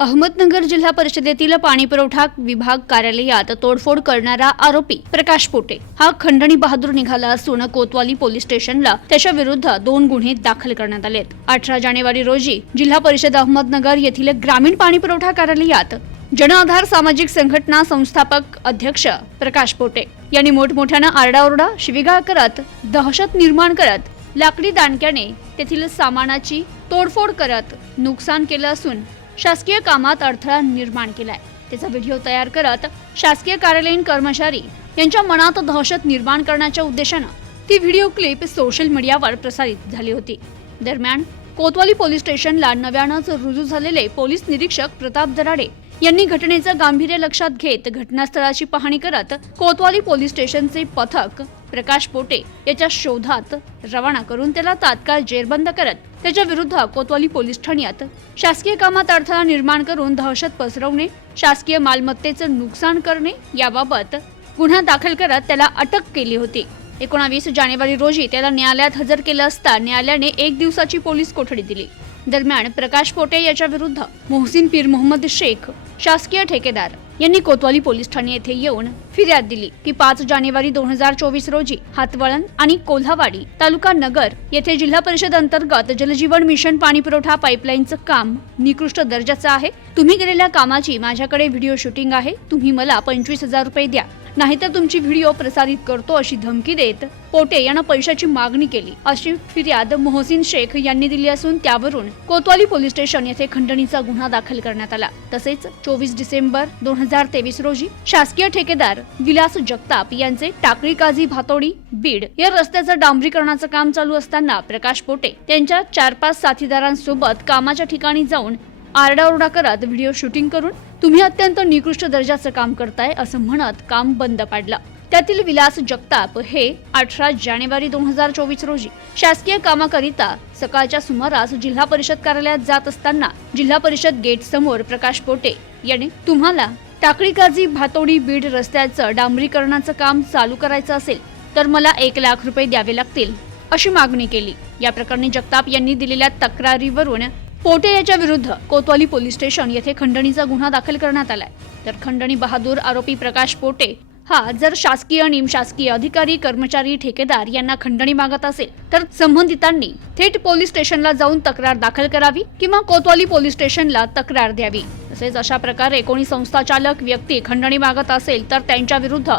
अहमदनगर जिल्हा परिषदेतील पाणी पुरवठा विभाग कार्यालयात तोडफोड करणारा आरोपी प्रकाश पोटे. हा खंडणी बहादूर निघाला असून कोतवाली पोलीस स्टेशनला त्याच्या विरुद्ध दोन गुन्हे दाखल करण्यात आलेत. अठरा जानेवारी रोजी जिल्हा परिषद अहमदनगर येथील ग्रामीण पाणी पुरवठा कार्यालयात जनआधार सामाजिक संघटना संस्थापक अध्यक्ष प्रकाश पोटे यांनी मोठमोठ्यानं आरडाओरडा शिविगाळ करत दहशत निर्माण करत लाकडी दांडक्याने तेथील सामानाची तोडफोड करत नुकसान केलं असून शासकीय कामात अडथळा निर्माण केलाय. त्याचा व्हिडिओ तयार करत शासकीय कार्यालयीन कर्मचारी यांच्या मनात दहशत निर्माण करण्याच्या उद्देशानं ती व्हिडिओ क्लिप सोशल मीडियावर प्रसारित झाली होती. दरम्यान कोतवाली पोलीस स्टेशनला नव्यानंच रुजू झालेले पोलीस निरीक्षक प्रताप दराडे यांनी घटनेचं गांभीर्य लक्षात घेत घटनास्थळाची पाहणी करत कोतवाली पोलीस स्टेशनचे पथक प्रकाश पोटे याच्या शोधात रवाना करून त्याला तात्काळ जेरबंद करत त्याच्या विरुद्ध कोतवाली पोलीस ठाण्यात शासकीय कामात अडथळा निर्माण करून दहशत पसरवणे शासकीय मालमत्तेचं नुकसान करणे याबाबत गुन्हा दाखल करत त्याला अटक केली होती. एकोणावीस जानेवारी रोजी त्याला न्यायालयात हजर केलं असता न्यायालयाने एक दिवसाची पोलीस कोठडी दिली. दरम्यान प्रकाश पोटे याच्या विरुद्ध मोहसिन पीर मोहम्मद शेख शासकीय ठेकेदार यांनी कोतवाली पोलीस ठाणे येथे येऊन फिर्याद दिली की पाच जानेवारी दोन हजार चोवीस रोजी हातवळण आणि कोल्हावाडी तालुका नगर येथे जिल्हा परिषद अंतर्गत जलजीवन मिशन पाणी पुरवठा पाईपलाईनचं काम निकृष्ट दर्जाचं आहे. तुम्ही केलेल्या कामाची माझ्याकडे व्हिडिओ शूटिंग आहे. तुम्ही मला पंचवीस हजार रुपये द्या. नाहीतर तुमची व्हिडिओ प्रसारित करतो अशी धमकी देत पोटे यांना पैशाची मागणी केली. अशी फिर्याद मोहसिन शेख यांनी दिली असून त्यावरून कोतवाली पोलीस स्टेशन येथे खंडणीचा गुन्हा दाखल करण्यात आला. तसेच चोवीस डिसेंबर दोन हजार तेवीस रोजी शासकीय ठेकेदार विलास जगताप यांचे टाकळी काझी भातोडी बीड या रस्त्याचं डांबरीकरणाचं काम चालू असताना प्रकाश पोटे त्यांच्या चार पाच साथीदारांसोबत कामाच्या ठिकाणी जाऊन आरडाओरडा करत व्हिडिओ शूटिंग करून तुम्ही अत्यंत निकृष्ट दर्जाचं काम करताय असं म्हणत काम बंद पाडलं. त्यातील विलास जगताप हे अठरा जानेवारी दोन हजार चोवीस रोजी शासकीय कामाकरिता सकाळच्या सुमारास जिल्हा परिषद कार्यालयात जात असताना जिल्हा परिषद गेट समोर प्रकाश पोटे याने तुम्हाला टाकळीकाजी भातोडी बीड रस्त्याचं डांबरीकरणाचं काम चालू करायचं असेल तर मला एक लाख रुपये द्यावे लागतील अशी मागणी केली. या प्रकरणी जगताप यांनी दिलेल्या तक्रारीवरून पोटे याच्या विरुद्ध कोतवाली पोलीस स्टेशन येथे खंडणीचा गुन्हा दाखल करण्यात आलाय. तर खंडणी बहादूर आरोपी प्रकाश पोटे हा जर शासकीय निमशासकीय अधिकारी कर्मचारी ठेकेदार यांना खंडणी मागत असेल तर संबंधितांनी थेट पोलीस स्टेशनला जाऊन तक्रार दाखल करावी किंवा कोतवाली पोलीस स्टेशनला तक्रार द्यावी. तसेच अशा प्रकारे कोणी संस्थाचालक व्यक्ती खंडणी मागत असेल तर त्यांच्या विरुद्ध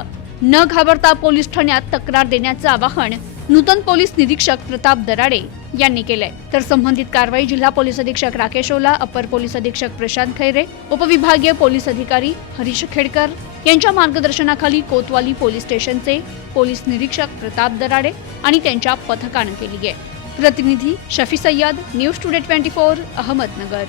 न घाबरता पोलीस ठाण्यात तक्रार देण्याचं आवाहन नूतन पोलीस निरीक्षक प्रताप दराडे यांनी केलंय. तर संबंधित कारवाई जिल्हा पोलीस अधीक्षक राकेश ओला अपर पोलीस अधीक्षक प्रशांत खैरे उपविभागीय पोलीस अधिकारी हरीश खेडकर यांच्या मार्गदर्शनाखाली कोतवाली पोलीस स्टेशनचे पोलीस निरीक्षक प्रताप दराडे आणि त्यांच्या पथकानं केली आहे. प्रतिनिधी Shafi Sayyad news today twenty four Ahmednagar.